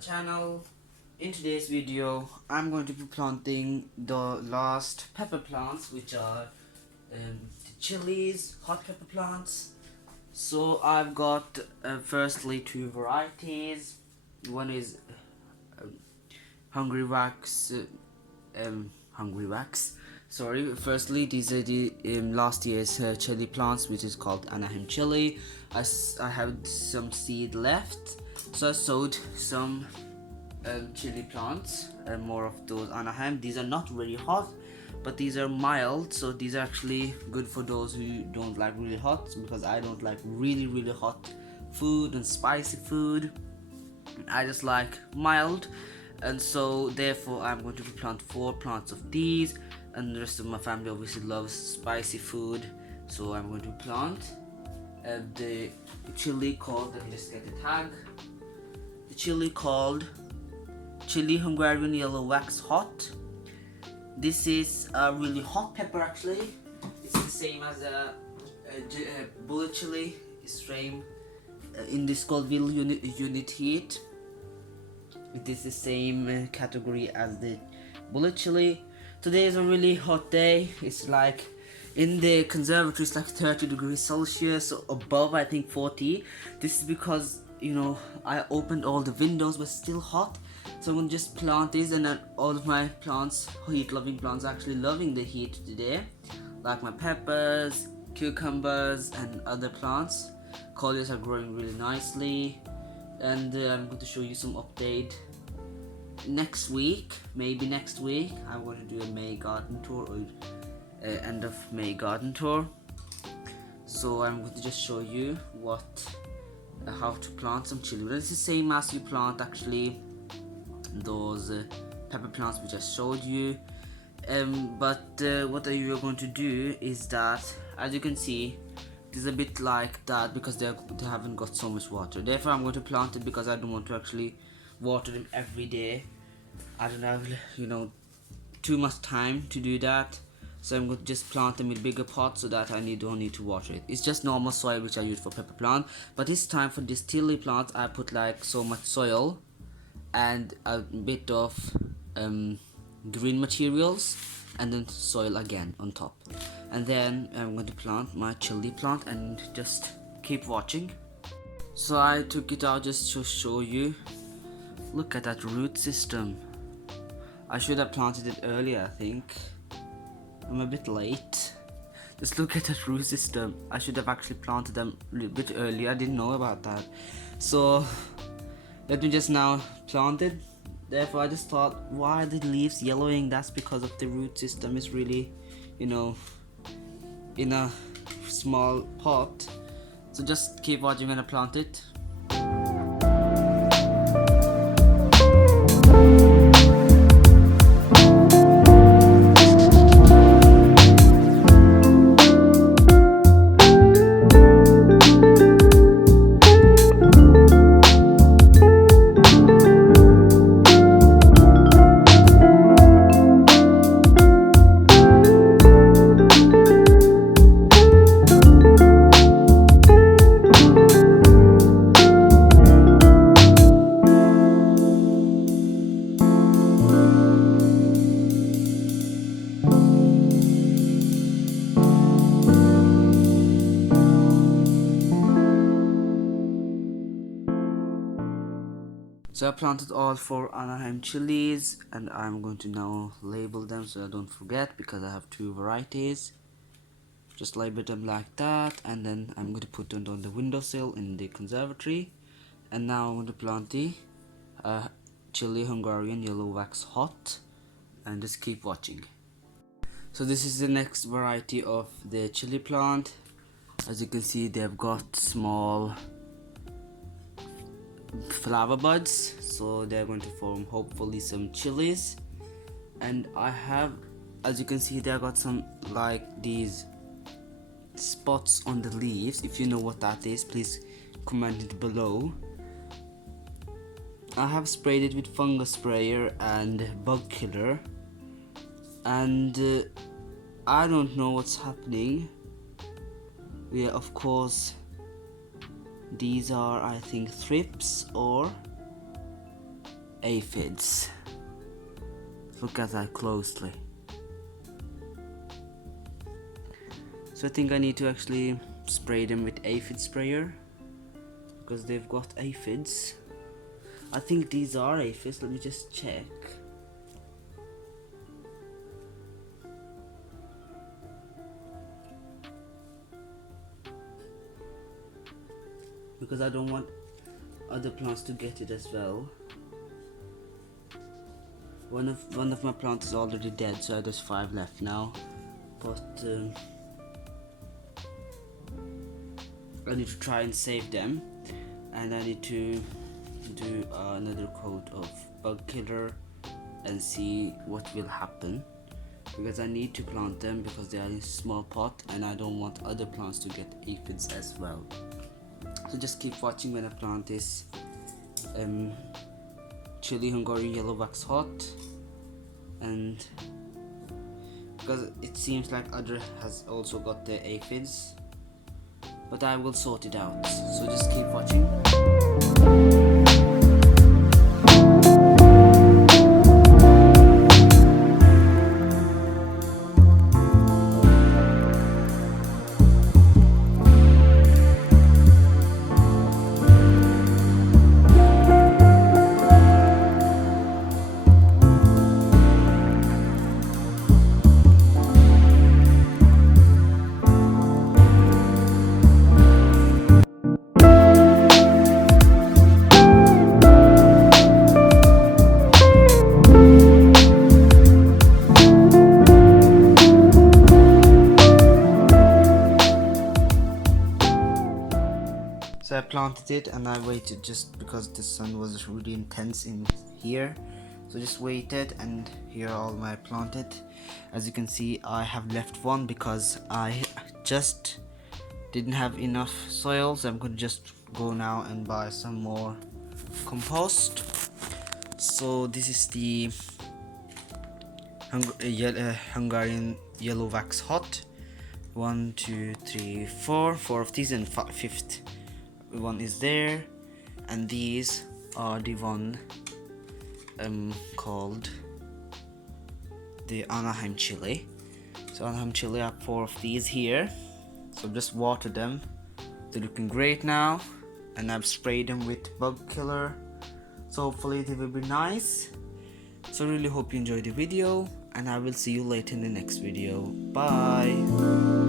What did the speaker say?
channel. In today's video I'm going to be planting the last pepper plants, which are the chilies, hot pepper plants. So I've got firstly two varieties. One is um, hungry wax sorry. Firstly, these are the last year's chili plants, which is called Anaheim chili. I have some seed left, so I sowed some chili plants and more of those Anaheim. These are not very hot, but these are mild, so these are actually good for those who don't like really hot, because I don't like really hot food and spicy food. I just like mild, and so therefore I'm going to plant 4 plants of these, and the rest of my family obviously loves spicy food, so I'm going to plant the chili called, let me just get the tag, the chili called Chili Hungarian Yellow Wax Hot. This is a really hot pepper actually. It's the same as a bullet chili, same in the Scoville unit heat. It is the same category as the bullet chili. Today is a really hot day. It's like in the conservatory it's like 30 degrees Celsius, above I think 40. This is because, you know, I opened all the windows but still hot. So I'm gonna just plant this, and then all of my plants, heat loving plants, are actually loving the heat today, like my peppers, cucumbers and other plants. Colliers are growing really nicely, and I'm going to show you some update next week. Maybe next week I'm going to do a May garden tour, or end of May garden tour. So I'm going to just show you how to plant some chili. It's the same as you plant actually those pepper plants which I showed you, but what you're going to do is that, as you can see, it is a bit like that because they haven't got so much water. Therefore I'm going to plant it, because I don't want to actually water them every day. I don't have, you know, too much time to do that, so I'm going to just plant them in bigger pots so that I don't need to water it. It's just normal soil which I use for pepper plant, but this time for this chili plant I put like so much soil and a bit of green materials, and then soil again on top. And then I'm going to plant my chili plant, and just keep watching. So I took it out just to show you. Look at that root system. I should have planted it earlier, I think. I'm a bit late. Just look at that root system. I should have actually planted them a little bit earlier. I didn't know about that. So let me just now plant it. Therefore I just thought, why are the leaves yellowing? That's because of the root system is really, you know, in a small pot. So just keep watching when I plant it. So I planted all 4 Anaheim chilies, and I'm going to now label them so I don't forget, because I have 2 varieties. Just label them like that, and then I'm going to put them on the windowsill in the conservatory. And now I'm going to plant the chili Hungarian Yellow Wax Hot, and just keep watching. So this is the next variety of the chili plant. As you can see, they've got small flower buds, so they're going to form hopefully some chilies. And I have, as you can see, they got some like these spots on the leaves. If you know what that is, please comment it below. I have sprayed it with fungus sprayer and bug killer, and I don't know what's happening. Yeah, of course these are, I think, thrips, or aphids. Look at that closely. So I think I need to actually spray them with aphid sprayer because they've got aphids. I think these are aphids. Let me just check. Because I don't want other plants to get it as well. One of my plants is already dead, so there's 5 left now. But I need to try and save them, and I need to do another coat of bug killer and see what will happen, because I need to plant them because they are in a small pot and I don't want other plants to get aphids as well. So just keep watching when I plant this chili Hungarian yellow wax hot, and because it seems like other has also got the aphids, but I will sort it out, so just keep watching. So I planted it and I waited just because the sun was really intense in here. So just waited, and here are all my planted. As you can see, I have left one because I just didn't have enough soil. So I'm going to just go now and buy some more compost. So this is the Hungarian yellow wax hot. 1, 2, 3, 4 of these, and fifth one is there, and these are the one called the Anaheim chili. So Anaheim chili, I have 4 of these here, so just water them. They're looking great now, and I've sprayed them with bug killer, so hopefully they will be nice. So really hope you enjoyed the video, and I will see you later in the next video. Bye.